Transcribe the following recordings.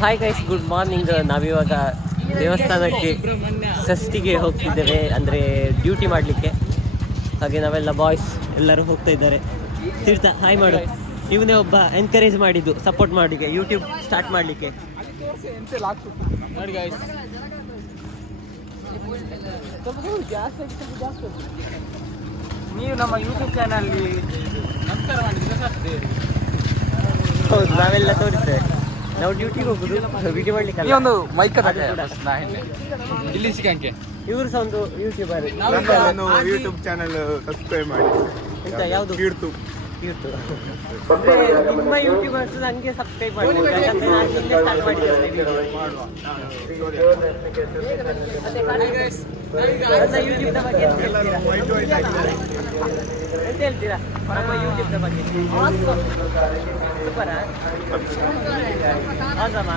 Hi guys, good morning. ನಾವಿವಾಗ ದೇವಸ್ಥಾನಕ್ಕೆ ಷಷ್ಠಿಗೆ ಹೋಗ್ತಿದ್ದೇವೆ, ಅಂದರೆ ಡ್ಯೂಟಿ ಮಾಡಲಿಕ್ಕೆ. ಹಾಗೆ ನಾವೆಲ್ಲ ಬಾಯ್ಸ್ ಎಲ್ಲರೂ ಹೋಗ್ತಾ ಇದ್ದಾರೆ. ತೀರ್ಥ ಹಾಯ್ ಮಾಡು. ಇವನೇ ಒಬ್ಬ ಎನ್ಕರೇಜ್ ಮಾಡಿದ್ದು, ಸಪೋರ್ಟ್ ಮಾಡಲಿಕ್ಕೆ, ಯೂಟ್ಯೂಬ್ ಸ್ಟಾರ್ಟ್ ಮಾಡಲಿಕ್ಕೆ. ನೀವು ನಮ್ಮ ಯೂಟ್ಯೂಬ್ ಚಾನಲ್ ನಮಸ್ಕಾರ ಮಾಡಿದ್ರೆ ಹೌದು, ನಾವೆಲ್ಲ ತೋರಿಸ್ತೇವೆ. ನಾವು ಡ್ಯೂಟಿಗೆ ಹೋಗುದು, ವಿಡಿಯೋ ಮಾಡ್ಲಿಕ್ಕೆ. ಒಂದು ಮೈಕ್ ಇಲ್ಲಿ ಸಿಕ್ಕಂಗೆ ಇವರು ಸಹ ಒಂದು ಯೂಟ್ಯೂಬರ್. ಯೂಟ್ಯೂಬ್ ಚಾನಲ್ ಸಬ್ಸ್ಕ್ರೈಬ್ ಮಾಡಿ. ಎಂತ ಯಾವುದು? ಯೂಟ್ಯೂಬ್. ಅಂದ್ರೆ ನಿಮ್ಮ ಯೂಟ್ಯೂಬರ್ಸ್ ನನಗೆ ಸಬ್ಸ್ಕ್ರೈಬ್ ಮಾಡಬೇಕು, ಯಾಕಂದ್ರೆ ನಾನು ಹಿಂದೆ ಸ್ಟಾರ್ಟ್ ಮಾಡಿದ್ದೆ. ಯೂಟ್ಯೂಬ್ನ ಬಗ್ಗೆ ಎಂತ ಹೇಳ್ತೀರಾ? ನಮ್ಮ ಯೂಟ್ಯೂಬ್ನ ಬಗ್ಗೆ ಸೂಪರಾ? ಆಸಮಾ?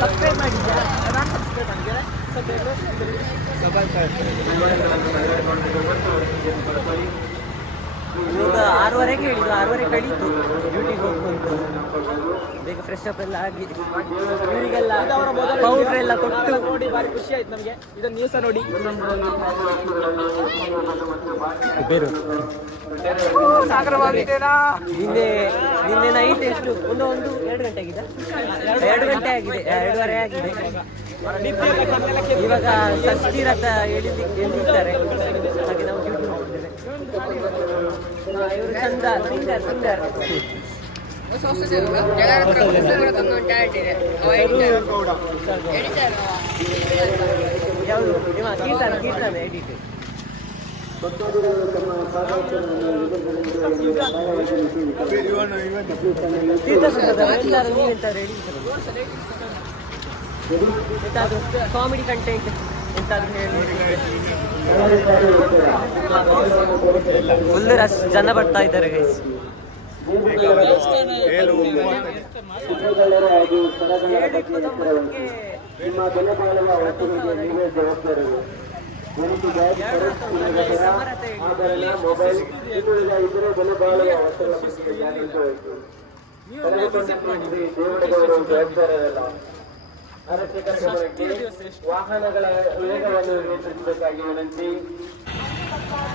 ಸಬ್ಸ್ಕ್ರೈಬ್ ಮಾಡಿದ್ಯಾ? ನಾನು ಸಬ್ಸ್ಕ್ರೈಬ್ ಮಾಡಿದ್ಯಾ? ಇವಾಗ 6:30 ಹೇಳಿದ್ದು, 6:30 ಕಳೀತು ಡ್ಯೂಟಿಗೆ ಹೋಗ್ಬಂತು. ಬೇಗ ಫ್ರೆಶ್ ಅಪ್ ಎಲ್ಲ ಆಗಿ ಇವರಿಗೆಲ್ಲ ಪೌಡ್ರ್ ಎಲ್ಲ ಕೊಟ್ಟು ನೋಡಿ ಭಾರಿ ಖುಷಿ ಆಯ್ತು ನಮಗೆ. ಇದನ್ನು ನ್ಯೂಸ ನೋಡಿ ಬೇರು ನಿನ್ನೆ ನೈಟ್ ಎಷ್ಟು ಒಂದು 2 ಗಂಟೆ ಆಗಿದೆ, 2 ಗಂಟೆ ಆಗಿದೆ, 2:30 ಆಗಿದೆ. ಇವಾಗ ಷಷ್ಠಿ ರಥ ಎಲ್ಲಿದ್ದಾರೆ, ಹಾಗೆ ನಾವು ಡ್ಯೂಟಿ ಮಾಡ್ತಿದ್ದೇವೆ. ಇವರು ಚಂದ ಸುಂದರ್ ಯಾವುದು ಕೀರ್ತನ ಎಡಿಟ್. ಕಾಮಿಡಿ ಕಂಟೆಂಟ್ ಎಂತಾದ್ರೂ ಹೇಳಿ. ಫುಲ್ ರಶ್ ಜನ ಬರ್ತಾ ಇದ್ದಾರೆ ಗೈಸ್.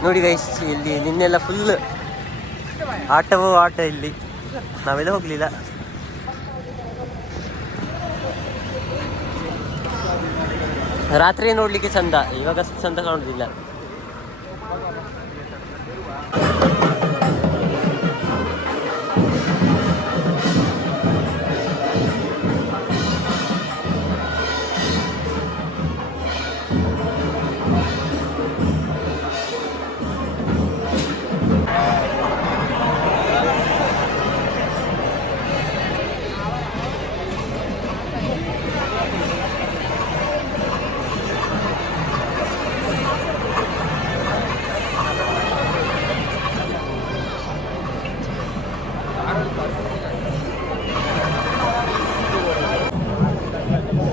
ನೋಡಿ ಗೈಸ್, ಇಲ್ಲಿ ನಿನ್ನೆಲ್ಲ ಫುಲ್ ಆಟವೋ ಆಟ. ಇಲ್ಲಿ ನಾವೆಲ್ಲ ಹೋಗ್ಲಿಲ್ಲ. ರಾತ್ರಿ ನೋಡ್ಲಿಕ್ಕೆ ಚಂದ, ಇವಾಗ ಚಂದ ಕಾಣುದಿಲ್ಲ.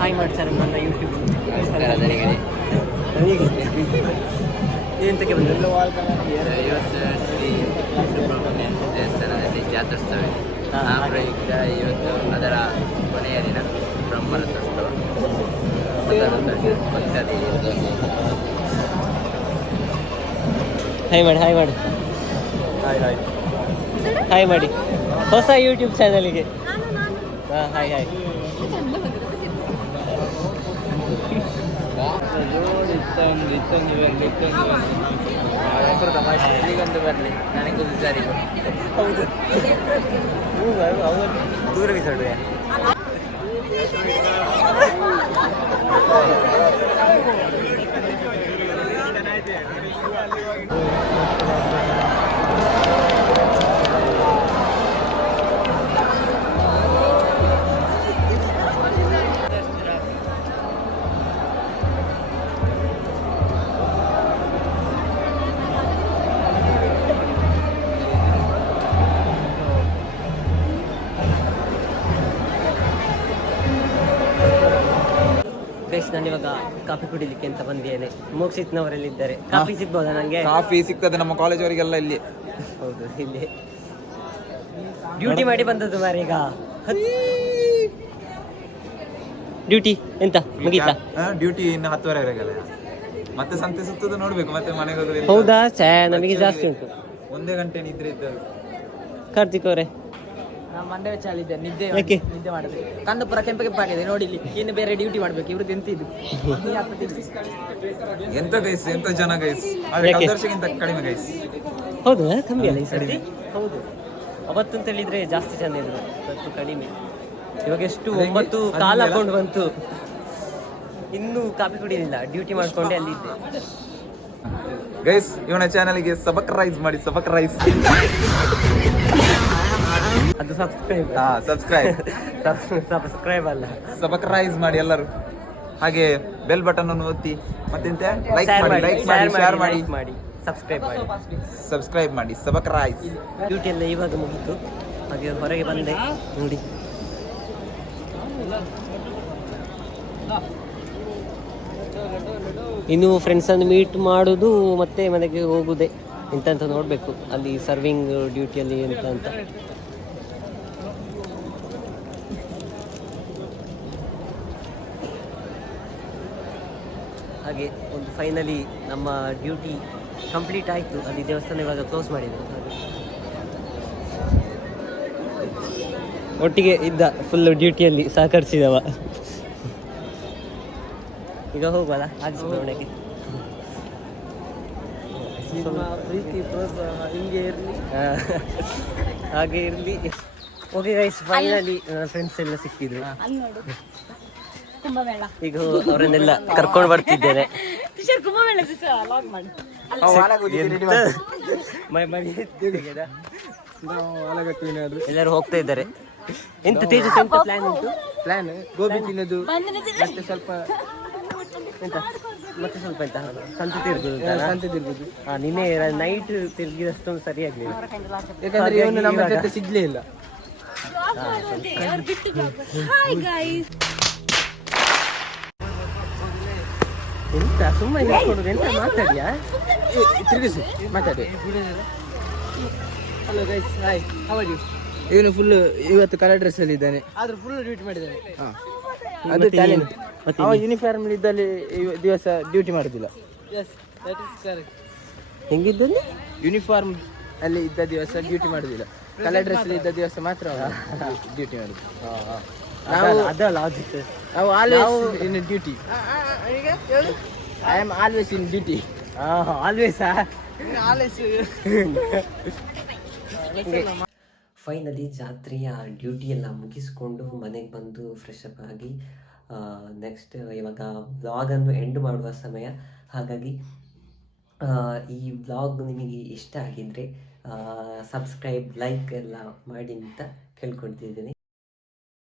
ಹಾಯ್ ಮಾಡ್ತಾರೆ ನನ್ನ ಯೂಟ್ಯೂಬ್. ಎಂತಕ್ಕೆ ಬಂದು ಇವತ್ತು ಶ್ರೀ ಸುಬ್ರಹ್ಮಣ್ಯ ದೇವಸ್ಥಾನದಲ್ಲಿ ಜಾತ್ರೋತ್ಸವ. ಆ ಪ್ರಯುಕ್ತ ಇವತ್ತು ಅದರ ಕೊನೆಯ ದಿನ ಬ್ರಹ್ಮರಥೋತ್ಸವ. ಹಾಯ್ ಮಾಡಿ, ಹಾಯ್ ಮಾಡಿ, ಹಾಯ್ ಮಾಡಿ ಹೊಸ ಯೂಟ್ಯೂಬ್ ಚಾನಲ್ಗೆ. ಹಾಂ, ಹಾಯ್ ಹಾಯ್. ಈಗೊಂದು ಬರಲಿ, ನನಗೆ ಸರಿ. ಹೌದು, ಅವರು ದೂರ ಬಿಸಾಡುವೆ. ನಾನಿವಾಗ ಕಾಫಿ ಕುಡಿಲಿಕ್ಕೆ ಅಂತ ಬಂದಿದ್ದೇನೆ. ಮೋಕ್ಷಿತ್ನವರಲ್ಲಿದ್ದಾರೆ. ಕಾಫಿ ಸಿಗ್ಬೋದಾ ನನಗೆ? ಕಾಫಿ ಸಿಗ್ತದೆ ನಮ್ಮ ಕಾಲೇಜವರಿಗೆಲ್ಲ ಇಲ್ಲಿ. ಹೌದು, ಇಲ್ಲಿ ಡ್ಯೂಟಿ ಮಾಡಿ ಬಂದದ್ದು ಮಾರೀಗ. ಡ್ಯೂಟಿ ಎಂತ ಮುಗೀತಾ? ಡ್ಯೂಟಿ ಇನ್ನು 10:30ವರೆಗೆಲ್ಲ. ಮತ್ತೆ ಸಂತೆ ಸುತ್ತದ ನೋಡ್ಬೇಕು, ಮತ್ತೆ ಮನೆಗೆ ಹೋಗೋದಿಲ್ಲ. ಹೌದಾ? ನಮಗೆ ಜಾಸ್ತಿ ಉಂಟು. 1 ಗಂಟೆ ನಿದ್ರೆ ಇದ್ದದ್ದು. ಕಾರ್ತಿಕ್ ಅವರೇ ನಾನು ಮಂಡ್ಯ ಚಾಲಿದ್ದೆ, ನಿದ್ದೆ ಯಾಕೆ? ನಿದ್ದೆ ಮಾಡಿದೆ. ಕಣ್ಣು ಪುರ ಕೆಂಪು ಕೆಂಪಾಗಿದೆ ನೋಡಿ ಇಲ್ಲಿ. ಇನ್ನು ಬೇರೆ ಡ್ಯೂಟಿ ಮಾಡ್ಬೇಕು, ಇವ್ರದ್ದು ಎಂತ ಇದು ಎಂತ ಗೈಸ್, ಎಂತ ಜನ ಗೈಸ್, ಆದ್ರೆ ಯಾಕೆ? ಕಳೆದ ವರ್ಷಕ್ಕಿಂತ ಕಡಿಮೆ ಗೈಸ್. ಹೌದು ಕಮ್ಮಿ ಅಲ್ಲ ಈ ಸರ್ತಿ? ಹೌದು, ಅವತ್ತು ಅಂತ ಹೇಳಿದ್ರೆ ಜಾಸ್ತಿ ಜನ ಇದ್ರು, ಇವತ್ತು ಕಡಿಮೆ. ಇವಾಗ ಎಷ್ಟು 9 ಕಾಲ್ ಹಾಕೊಂಡು ಬಂತು, ಇನ್ನೂ ಕಾಪಿ ಕುಡಿಲಿಲ್ಲ, ಡ್ಯೂಟಿ ಮಾಡ್ಕೊಂಡೆ ಅಲ್ಲಿದ್ದೆ. ಗೈಸ್ ಇವನ ಚಾನಲ್ಗೆ ಸಬ್ಸ್ಕ್ರೈಬ್ ಮಾಡಿ, ಸಬ್ಸ್ಕ್ರೈಬ್ ಅದು ಸಬ್ಸ್ಕ್ರೈಬ್ ಸಬ್ಸ್ಕ್ರೈಬ್ ಅಲ್ಲ, ಸಬ್ಸ್ಕ್ರೈಬ್ ಮಾಡಿ ಎಲ್ಲರೂ. ಹಾಗೆ ಬೆಲ್ ಬಟನ್ ಅನ್ನು ಒತ್ತಿ, ಮತ್ತೆಂತ ಲೈಕ್ Share ಮಾಡಿ, ಲೈಕ್ ಮಾಡಿ, ಶೇರ್ ಮಾಡಿ, like ಮಾಡಿ, ಸಬ್ಸ್ಕ್ರೈಬ್ ಮಾಡಿ. ಸಬ್ಸ್ಕ್ರೈಬ್ ಮಾಡಿ, ಸಬ್ಸ್ಕ್ರೈಬ್. ಡ್ಯೂಟಿ ಎಲ್ಲ ಇವಾಗ ಮುಗೀತು, ಹಾಗೆ ಹೊರಗೆ ಬಂದೆ ನೋಡಿ. ಇನ್ನು ಫ್ರೆಂಡ್ಸನ್ನು ಮೀಟ್ ಮಾಡೋದು ಮತ್ತೆ ಮನೆಗೆ ಹೋಗುದೇ ಎಂತ ನೋಡಬೇಕು, ಅಲ್ಲಿ ಸರ್ವಿಂಗ್ ಡ್ಯೂಟಿಯಲ್ಲಿ ಎಂತ ಅಂತ. ಹಾಗೆ ಒಂದು ಫೈನಲಿ ನಮ್ಮ ಡ್ಯೂಟಿ ಕಂಪ್ಲೀಟ್ ಆಯಿತು. ಅಲ್ಲಿ ದೇವಸ್ಥಾನ ಇವಾಗ ಕ್ಲೋಸ್ ಮಾಡಿದ್ರು. ಒಟ್ಟಿಗೆ ಇದ್ದ ಫುಲ್ ಡ್ಯೂಟಿಯಲ್ಲಿ ಸಹಕರಿಸಿದವ. ಈಗ ಹೋಗುವಲ್ಲ ಆದಿಸುಬ್ರಹ್ಮಣ್ಯಕ್ಕೆ. ಪ್ರೀತಿ ಪ್ರೋತ್ಸಾಹ ಹಿಂಗೆ ಇರಲಿ, ಹಾಗೆ ಇರಲಿ. ಓಕೆ ಗೈಸ್, ಫೈನಲಿ ನನ್ನ ಫ್ರೆಂಡ್ಸ್ ಎಲ್ಲ ಸಿಕ್ಕಿದ್ರು. ಅಲ್ಲಿ ನೋಡು ಕುಂಭಮೇಳ. ಈಗ ಅವರನ್ನೆಲ್ಲ ಕರ್ಕೊಂಡು ಬರ್ತಿದ್ದೇನೆ. ಕಿಶೋರ್ ಕುಂಭಮೇಳ ದಿವಸ ಲಾಗ್ ಮಾಡಿ. ಎಲ್ಲರೂ ಹೋಗ್ತಾ ಇದ್ದಾರೆ. ಎಂತ ತೇಜಸ್, ಎಂತ ಪ್ಲಾನ್ ಉಂಟು? ಪ್ಲಾನ್ ಗೋಬಿ ತಿನ್ನೋದು, ಬಂದಿನ ಮತ್ತೆ ಸ್ವಲ್ಪ ಎಂತ ಮತ್ತೆ ಸ್ವಲ್ಪ ಎಂತ ಸಂತೆ ತಿರ್ಗುದು ಸಂತೆ ತಿರ್ಗುದು. ನಿನ್ನೆ ನೈಟ್ ತಿರ್ಗಿದಷ್ಟೊಂದು ಸರಿಯಾಗ್ಲಿಲ್ಲ, ಯಾಕಂದ್ರೆ ಇವನು ನಮ್ಮ ಜೊತೆ ಸಿಗ್ಲೇ ಇಲ್ಲ. ಅವ್ರು ಬಿಟ್ಟು ಹಾಯ್ ಗೈಸ್. ಎಂತ ಸುಮ್ಮನೆ ಹೇಳ್ಕೊಡುದು, ಎಂತ ಮಾತಾಡಿಯಾ? ತಿರುಗಿಸು ಮಾತಾಡಿ. Hello guys, hi, how are you? ಇವನು ಫುಲ್ ಇವತ್ತು ಕಲರ್ ಡ್ರೆಸ್ ಅಲ್ಲಿ ಇದ್ದಾನೆ, ಆದ್ರೆ ಫುಲ್ ಡ್ಯೂಟಿ ಮಾಡಿದ್ದಾನೆ. ಅದು ಟ್ಯಾಲೆಂಟ್. ಅವ ಯೂನಿಫಾರ್ಮ್ ಇದ್ದಲ್ಲಿ ದಿವಸ ಡ್ಯೂಟಿ ಮಾಡುದಿಲ್ಲ. Yes, that is correct. ಹೆಂಗಿದ್ದಲ್ಲಿ ಯೂನಿಫಾರ್ಮ್ ಅಲ್ಲಿ ಇದ್ದ ದಿವಸ ಡ್ಯೂಟಿ ಮಾಡುದಿಲ್ಲ, ಕಲರ್ ಡ್ರೆಸ್ ಅಲ್ಲಿ ಇದ್ದ ದಿವಸ ಮಾತ್ರ ಡ್ಯೂಟಿ ಮಾಡುದು. ಅದ ಲಾಜಿಕ್. ನಾವು always in duty. I am always in duty. Always. Always. Finally ಜಾತ್ರೆಯ ಡ್ಯೂಟಿ ಎಲ್ಲ ಮುಗಿಸ್ಕೊಂಡು ಮನೆಗೆ ಬಂದು ಫ್ರೆಶ್ ಅಪ್ ಆಗಿ ನೆಕ್ಸ್ಟ್ ಇವಾಗ ವ್ಲಾಗನ್ನು ಎಂಡ್ ಮಾಡುವ ಸಮಯ. ಹಾಗಾಗಿ ಈ ವ್ಲಾಗ್ ನಿಮಗೆ ಇಷ್ಟ ಆಗಿದ್ದರೆ ಸಬ್ಸ್ಕ್ರೈಬ್, ಲೈಕ್ ಎಲ್ಲ ಮಾಡಿ ಅಂತ ಕೇಳ್ಕೊಳ್ತಿದ್ದೀನಿ.